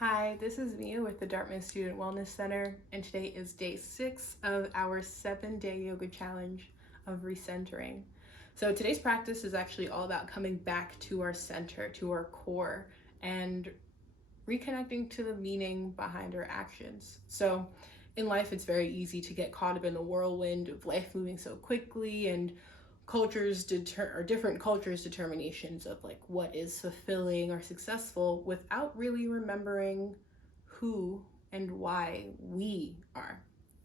Hi, this is Mia with the Dartmouth Student Wellness Center, and today is day 6 of our 7-day yoga challenge of ReCentering. So today's practice is actually all about coming back to our center, to our core, and reconnecting to the meaning behind our actions. So in life, it's very easy to get caught up in the whirlwind of life moving so quickly and different cultures' determinations of like what is fulfilling or successful without really remembering who and why we are.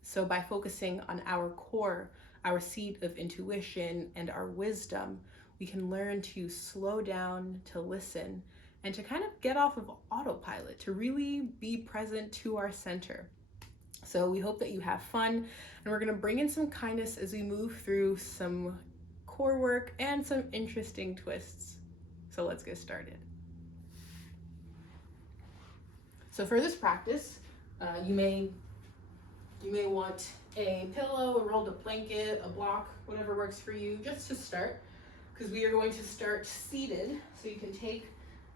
So by focusing on our core, our seat of intuition and our wisdom, we can learn to slow down, to listen, and to kind of get off of autopilot, to really be present to our center. So we hope that you have fun, and we're going to bring in some kindness as we move through some core work and some interesting twists. So let's get started. So for this practice, you may want a pillow, a rolled up blanket, a block, whatever works for you, just to start, because we are going to start seated. So you can take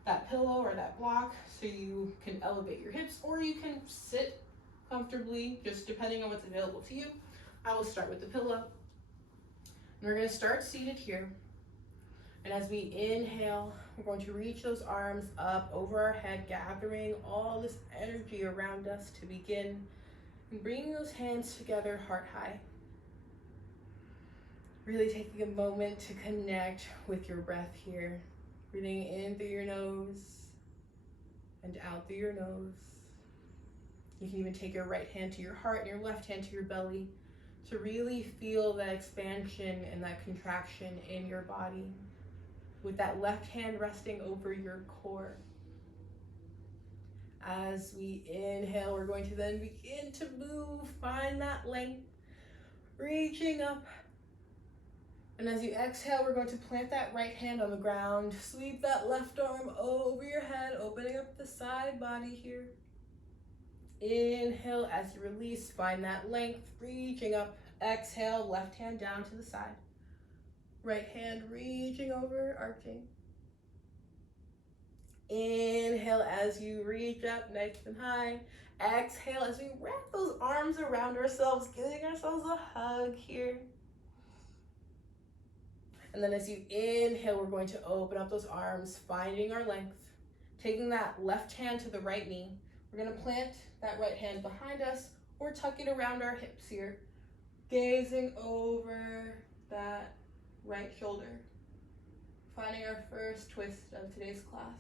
that pillow or that block so you can elevate your hips, or you can sit comfortably, just depending on what's available to you. I will start with the pillow. And we're going to start seated here. And as we inhale, we're going to reach those arms up over our head, gathering all this energy around us to begin. And bringing those hands together, heart high. Really taking a moment to connect with your breath here. Breathing in through your nose and out through your nose. You can even take your right hand to your heart and your left hand to your belly to really feel that expansion and that contraction in your body, with that left hand resting over your core. As we inhale, we're going to then begin to move, find that length, reaching up. And as you exhale, we're going to plant that right hand on the ground, sweep that left arm over your head, opening up the side body here. Inhale, as you release, find that length, reaching up. Exhale, left hand down to the side. Right hand reaching over, arching. Inhale as you reach up nice and high. Exhale as we wrap those arms around ourselves, giving ourselves a hug here. And then as you inhale, we're going to open up those arms, finding our length, taking that left hand to the right knee. We're going to plant that right hand behind us or tuck it around our hips here, gazing over that right shoulder, finding our first twist of today's class.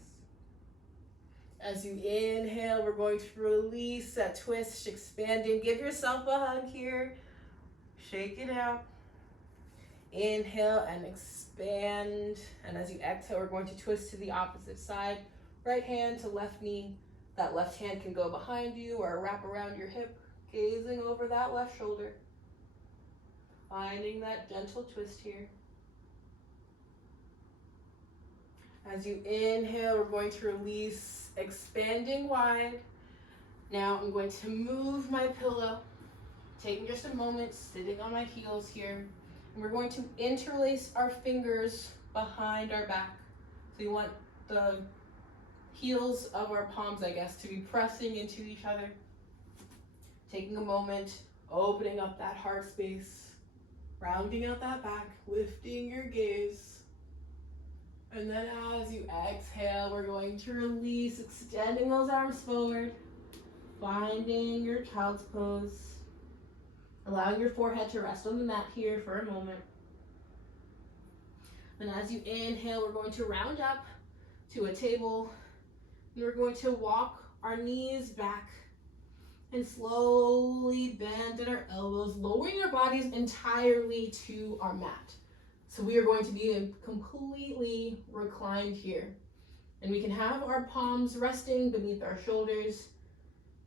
As you inhale, we're going to release that twist, expanding. Give yourself a hug here. Shake it out. Inhale and expand. And as you exhale, we're going to twist to the opposite side. Right hand to left knee. That left hand can go behind you or wrap around your hip, gazing over that left shoulder. Finding that gentle twist here. As you inhale, we're going to release, expanding wide. Now I'm going to move my pillow, taking just a moment, sitting on my heels here. And we're going to interlace our fingers behind our back. So you want the heels of our palms, I guess, to be pressing into each other. Taking a moment, opening up that heart space, rounding out that back, lifting your gaze. And then as you exhale, we're going to release, extending those arms forward, finding your child's pose, allowing your forehead to rest on the mat here for a moment. And as you inhale, we're going to round up to a table, and we're going to walk our knees back and slowly bend at our elbows, lowering our bodies entirely to our mat. So we are going to be completely reclined here. And we can have our palms resting beneath our shoulders.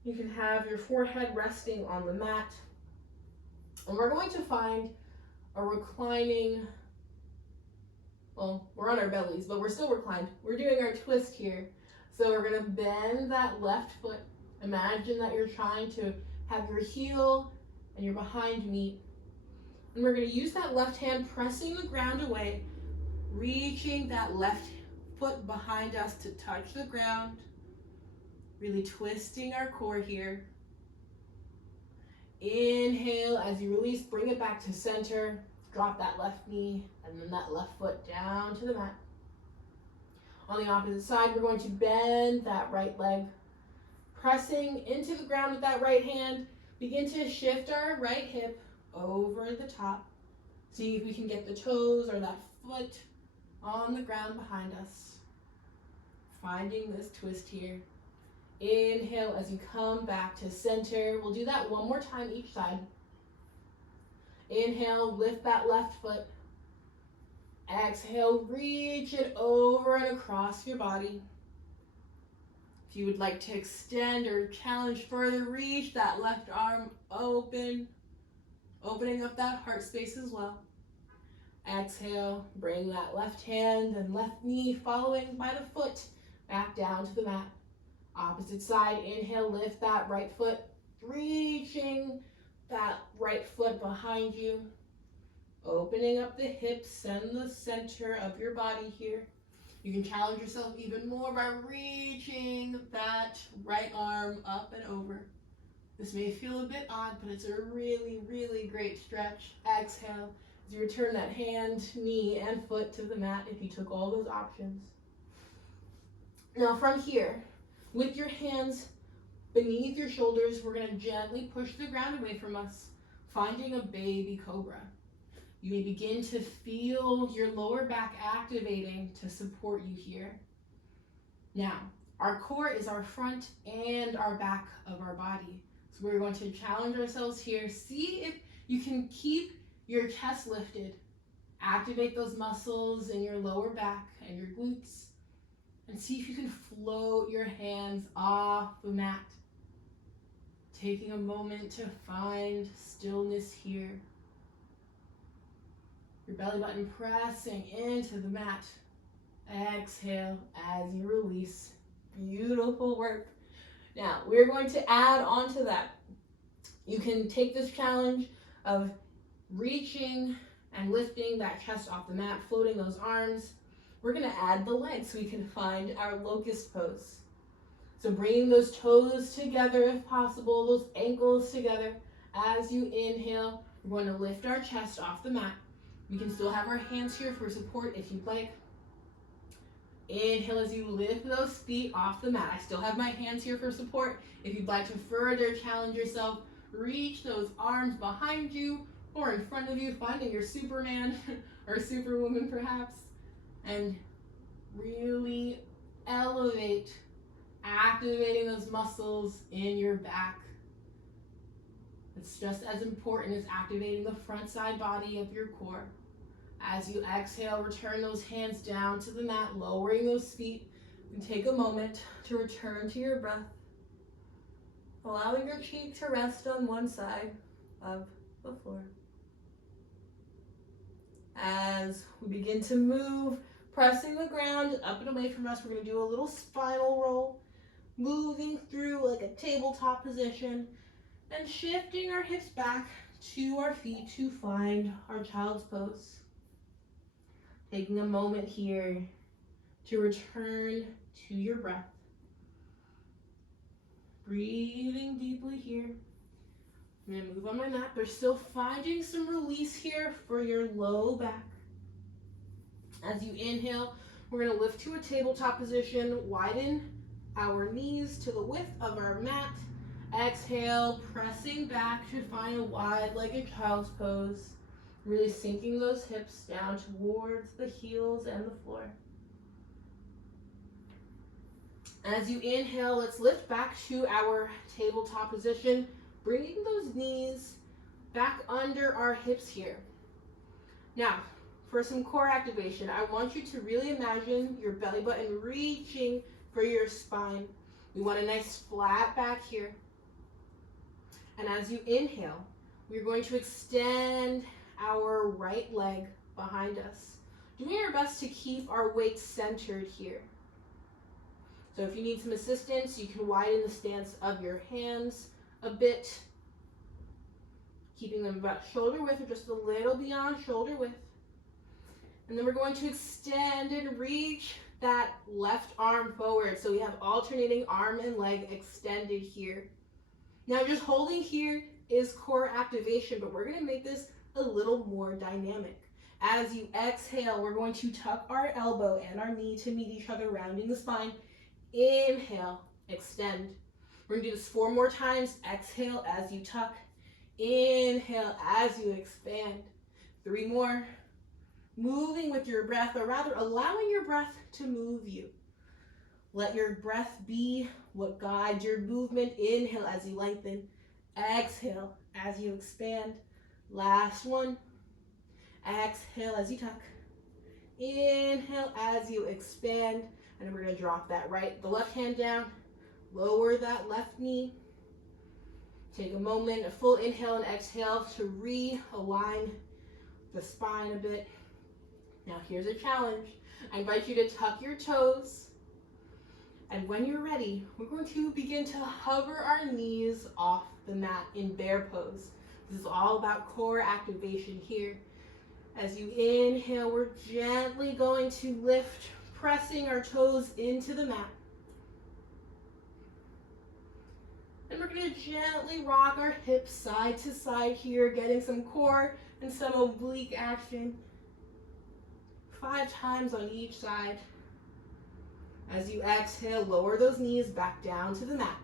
You can have your forehead resting on the mat. And we're going to find a reclining, well, we're on our bellies, but we're still reclined. We're doing our twist here. So we're gonna bend that left foot. Imagine that you're trying to have your heel and your behind meet. And we're going to use that left hand pressing the ground away, reaching that left foot behind us to touch the ground. Really twisting our core here. Inhale, as you release, bring it back to center. Drop that left knee and then that left foot down to the mat. On the opposite side, we're going to bend that right leg. Pressing into the ground with that right hand, begin to shift our right hip over the top. See if we can get the toes or that foot on the ground behind us. Finding this twist here. Inhale as you come back to center. We'll do that one more time each side. Inhale, lift that left foot. Exhale, reach it over and across your body. If you would like to extend or challenge further, reach that left arm open, opening up that heart space as well. Exhale, bring that left hand and left knee following by the foot back down to the mat. Opposite side, inhale, lift that right foot, reaching that right foot behind you, opening up the hips and the center of your body here. You can challenge yourself even more by reaching that right arm up and over. This may feel a bit odd, but it's a really, really great stretch. Exhale as you return that hand, knee, and foot to the mat if you took all those options. Now from here, with your hands beneath your shoulders, we're going to gently push the ground away from us, finding a baby cobra. You may begin to feel your lower back activating to support you here. Now, our core is our front and our back of our body. So we're going to challenge ourselves here. See if you can keep your chest lifted. Activate those muscles in your lower back and your glutes. And see if you can float your hands off the mat. Taking a moment to find stillness here. Your belly button pressing into the mat. Exhale as you release. Beautiful work. Now, we're going to add on to that. You can take this challenge of reaching and lifting that chest off the mat, floating those arms. We're going to add the legs so we can find our locust pose. So bringing those toes together if possible, those ankles together. As you inhale, we're going to lift our chest off the mat. We can still have our hands here for support if you'd like. Inhale as you lift those feet off the mat. I still have my hands here for support. If you'd like to further challenge yourself, reach those arms behind you or in front of you, finding your Superman or Superwoman perhaps, and really elevate, activating those muscles in your back. It's just as important as activating the front side body of your core. As you exhale, return those hands down to the mat, lowering those feet, and take a moment to return to your breath, allowing your cheek to rest on one side of the floor. As we begin to move, pressing the ground up and away from us, we're going to do a little spinal roll, moving through like a tabletop position, and shifting our hips back to our feet to find our child's pose. Taking a moment here to return to your breath. Breathing deeply here. I'm going to move on my mat, but still finding some release here for your low back. As you inhale, we're going to lift to a tabletop position, widen our knees to the width of our mat. Exhale, pressing back to find a wide-legged child's pose. Really sinking those hips down towards the heels and the floor. As you inhale, let's lift back to our tabletop position, bringing those knees back under our hips here. Now, for some core activation, I want you to really imagine your belly button reaching for your spine. We want a nice flat back here. And as you inhale, we're going to extend our right leg behind us, doing our best to keep our weight centered here. So if you need some assistance, you can widen the stance of your hands a bit, keeping them about shoulder width or just a little beyond shoulder width. And then we're going to extend and reach that left arm forward. So we have alternating arm and leg extended here. Now just holding here is core activation, but we're going to make this a little more dynamic. As you exhale, we're going to tuck our elbow and our knee to meet each other, rounding the spine. Inhale, extend. We're going to do this 4 more times. Exhale as you tuck. Inhale as you expand. 3 more. Moving with your breath, or rather allowing your breath to move you. Let your breath be what guides your movement. Inhale as you lengthen. Exhale as you expand. Last one. Exhale as you tuck. Inhale as you expand. And we're going to drop the left hand down. Lower that left knee. Take a moment, a full inhale and exhale to realign the spine a bit. Now here's a challenge. I invite you to tuck your toes. And when you're ready, we're going to begin to hover our knees off the mat in bear pose. This is all about core activation here. As you inhale, we're gently going to lift, pressing our toes into the mat. And we're going to gently rock our hips side to side here, getting some core and some oblique action. 5 times on each side. As you exhale, lower those knees back down to the mat.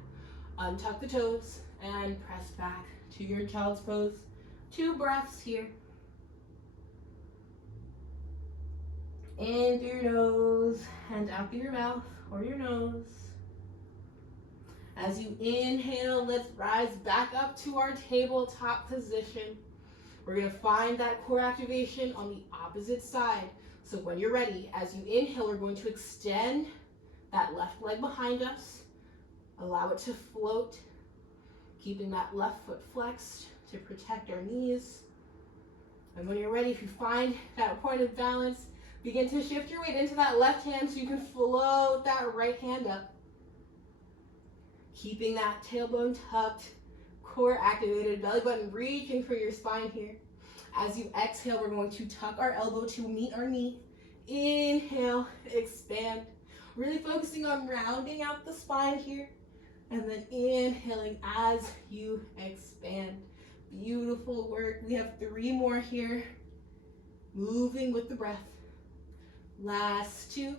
Untuck the toes and press back to your child's pose. 2 breaths here. In through your nose and out through your mouth or your nose. As you inhale, let's rise back up to our tabletop position. We're going to find that core activation on the opposite side. So when you're ready, as you inhale, we're going to extend that left leg behind us. Allow it to float, keeping that left foot flexed to protect our knees. And when you're ready, if you find that point of balance, begin to shift your weight into that left hand so you can float that right hand up. Keeping that tailbone tucked, core activated, belly button reaching for your spine here. As you exhale, we're going to tuck our elbow to meet our knee. Inhale, expand. Really focusing on rounding out the spine here. And then inhaling as you expand. Beautiful work. We have 3 more here. Moving with the breath. Last 2.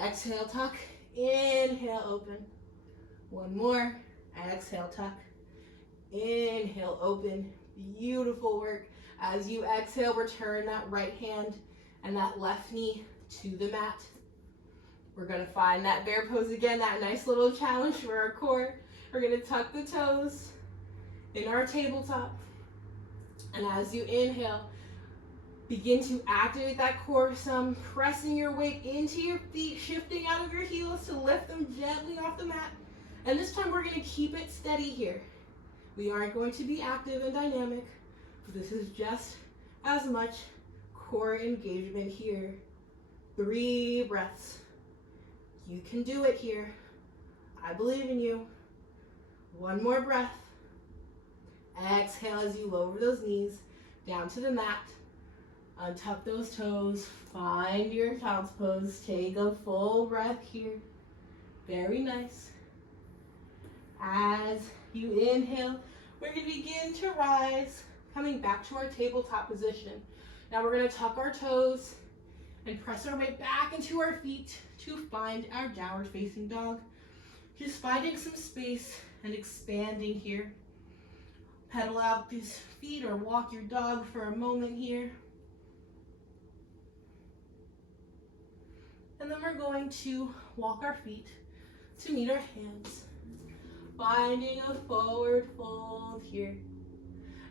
Exhale, tuck. Inhale, open. 1 more. Exhale, tuck. Inhale, open. Beautiful work. As you exhale, return that right hand and that left knee to the mat. We're going to find that bear pose again, that nice little challenge for our core. We're going to tuck the toes in our tabletop. And as you inhale, begin to activate that core some, pressing your weight into your feet, shifting out of your heels to lift them gently off the mat. And this time we're going to keep it steady here. We aren't going to be active and dynamic. This is just as much core engagement here. 3 breaths. You can do it here. I believe in you. 1 more breath. Exhale as you lower those knees down to the mat. Untuck those toes. Find your child's pose. Take a full breath here. Very nice. As you inhale, we're going to begin to rise, coming back to our tabletop position. Now we're going to tuck our toes and press our way back into our feet to find our downward facing dog. Just finding some space and expanding here. Pedal out these feet or walk your dog for a moment here. And then we're going to walk our feet to meet our hands. Finding a forward fold here.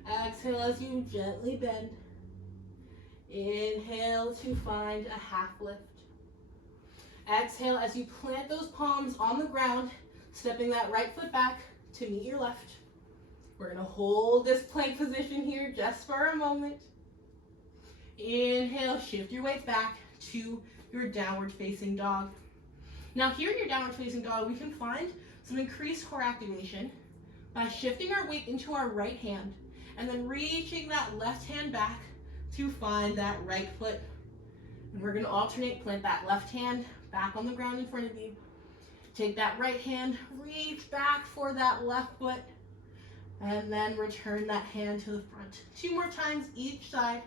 Exhale as you gently bend. Inhale to find a half lift. Exhale as you plant those palms on the ground, stepping that right foot back to meet your left. We're going to hold this plank position here just for a moment. Inhale, shift your weight back to your downward facing dog. Now here in your downward facing dog, we can find some increased core activation by shifting our weight into our right hand and then reaching that left hand back to find that right foot. And we're going to alternate, plant that left hand back on the ground in front of you. Take that right hand, reach back for that left foot, and then return that hand to the front. 2 more times each side.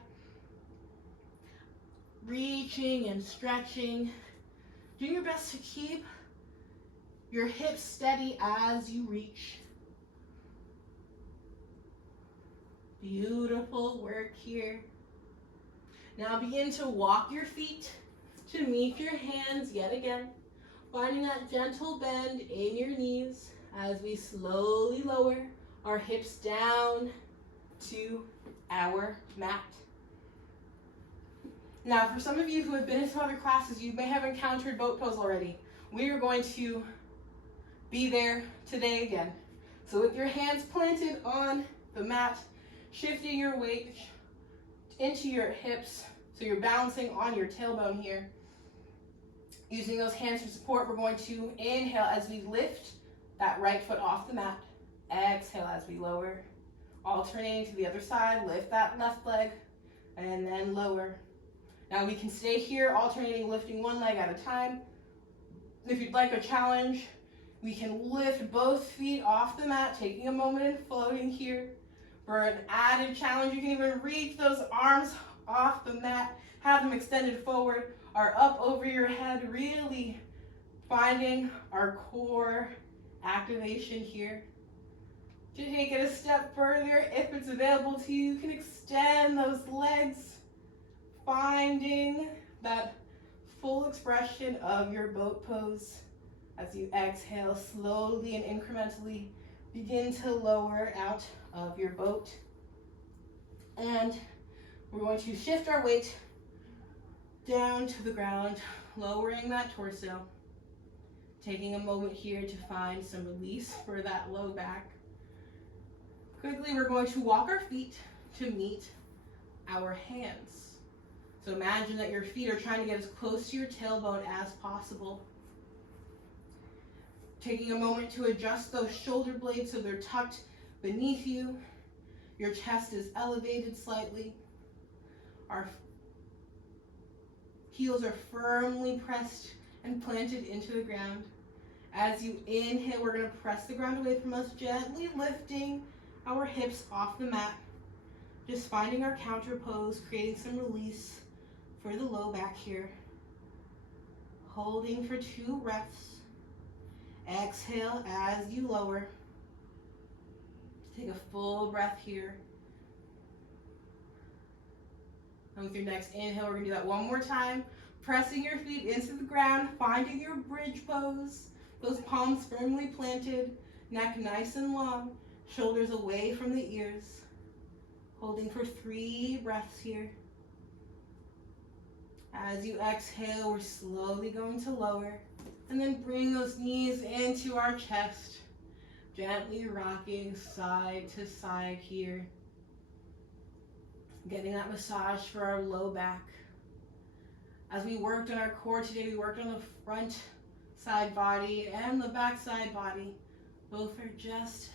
Reaching and stretching. Doing your best to keep your hips steady as you reach. Beautiful work here. Now begin to walk your feet to meet your hands yet again. Finding that gentle bend in your knees as we slowly lower our hips down to our mat. Now, for some of you who have been in some other classes, you may have encountered boat pose already. We are going to be there today again. So with your hands planted on the mat, shifting your weight into your hips, so you're balancing on your tailbone here. Using those hands for support, we're going to inhale as we lift that right foot off the mat. Exhale as we lower. Alternating to the other side, lift that left leg, and then lower. Now we can stay here, alternating, lifting one leg at a time. If you'd like a challenge, we can lift both feet off the mat, taking a moment and floating here. For an added challenge, you can even reach those arms off the mat, have them extended forward, or up over your head, really finding our core activation here. To take it a step further, if it's available to you, you can extend those legs, finding that full expression of your boat pose. As you exhale, slowly and incrementally begin to lower out of your boat. And we're going to shift our weight down to the ground, lowering that torso. Taking a moment here to find some release for that low back. Quickly, we're going to walk our feet to meet our hands. So imagine that your feet are trying to get as close to your tailbone as possible. Taking a moment to adjust those shoulder blades so they're tucked beneath you. Your chest is elevated slightly. Our heels are firmly pressed and planted into the ground. As you inhale, we're going to press the ground away from us, gently lifting our hips off the mat. Just finding our counter pose, creating some release for the low back here. Holding for 2 breaths. Exhale as you lower. Take a full breath here. And with your next inhale, we're going to do that one more time. Pressing your feet into the ground, finding your bridge pose. Those palms firmly planted, neck nice and long, shoulders away from the ears. Holding for 3 breaths here. As you exhale, we're slowly going to lower. And then bring those knees into our chest. Gently rocking side to side here. Getting that massage for our low back. As we worked on our core today, we worked on the front side body and the back side body. Both are just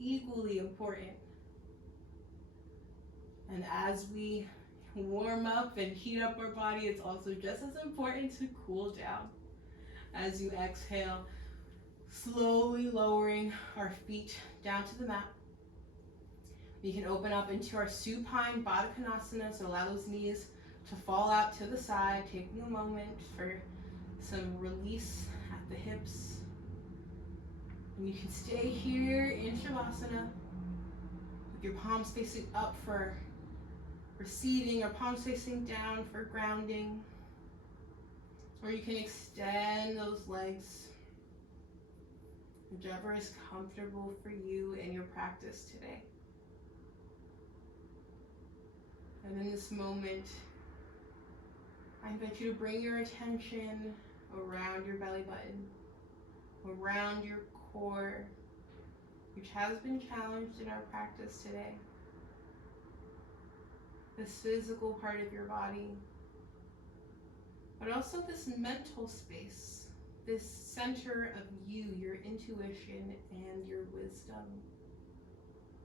equally important. And as we warm up and heat up our body, it's also just as important to cool down. As you exhale, slowly lowering our feet down to the mat. We can open up into our supine Baddha Konasana, so allow those knees to fall out to the side, taking a moment for some release at the hips. And you can stay here in Shavasana with your palms facing up for receiving, or palms facing down for grounding. Or you can extend those legs, whichever is comfortable for you in your practice today. And in this moment, I invite you to bring your attention around your belly button, around your core, which has been challenged in our practice today. This physical part of your body, but also this mental space, this center of you, your intuition and your wisdom.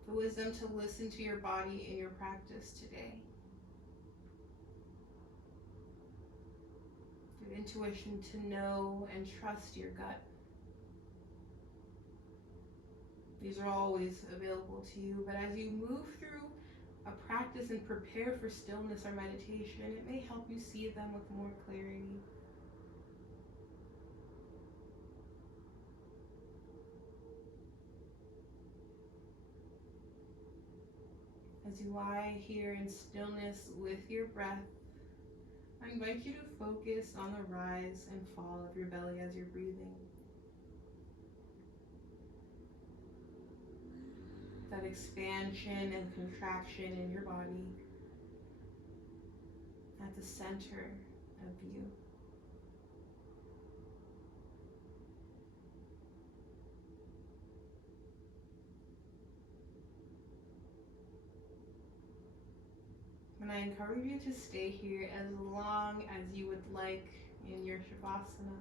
The wisdom to listen to your body in your practice today. intuition to know and trust your gut. These are always available to you, but as you move through a practice and prepare for stillness or meditation, it may help you see them with more clarity. As you lie here in stillness with your breath, I invite you to focus on the rise and fall of your belly as you're breathing. That expansion and contraction in your body at the center of you. And I encourage you to stay here as long as you would like in your Shavasana,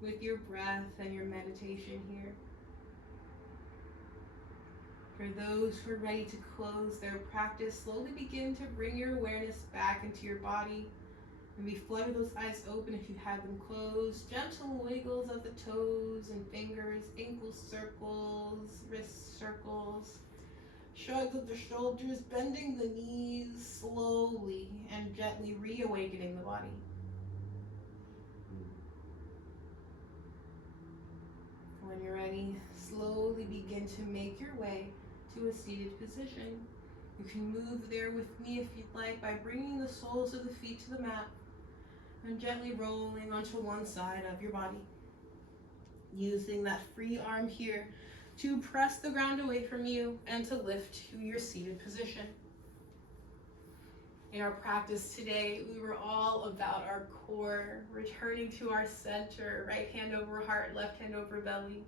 with your breath and your meditation here. For those who are ready to close their practice, slowly begin to bring your awareness back into your body. Maybe flutter those eyes open if you have them closed. Gentle wiggles of the toes and fingers, ankle circles, wrist circles. Shrug of the shoulders, bending the knees slowly and gently reawakening the body. When you're ready, slowly begin to make your way to a seated position. You can move there with me if you'd like by bringing the soles of the feet to the mat and gently rolling onto one side of your body. Using that free arm here to press the ground away from you and to lift to your seated position. In our practice today, we were all about our core, returning to our center, right hand over heart, left hand over belly.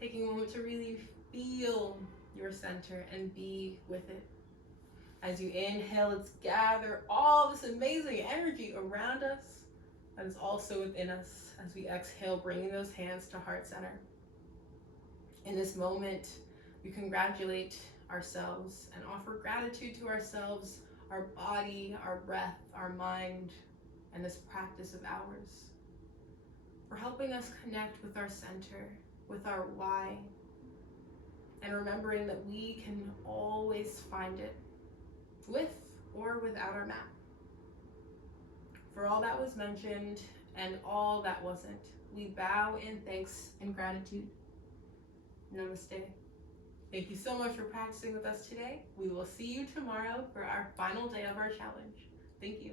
Taking a moment to really feel your center and be with it. As you inhale, let's gather all this amazing energy around us that is also within us. As we exhale, bringing those hands to heart center. In this moment, we congratulate ourselves and offer gratitude to ourselves, our body, our breath, our mind, and this practice of ours, for helping us connect with our center, with our why, and remembering that we can always find it with or without our mat. For all that was mentioned and all that wasn't, we bow in thanks and gratitude. Namaste. Thank you so much for practicing with us today. We will see you tomorrow for our final day of our challenge. Thank you.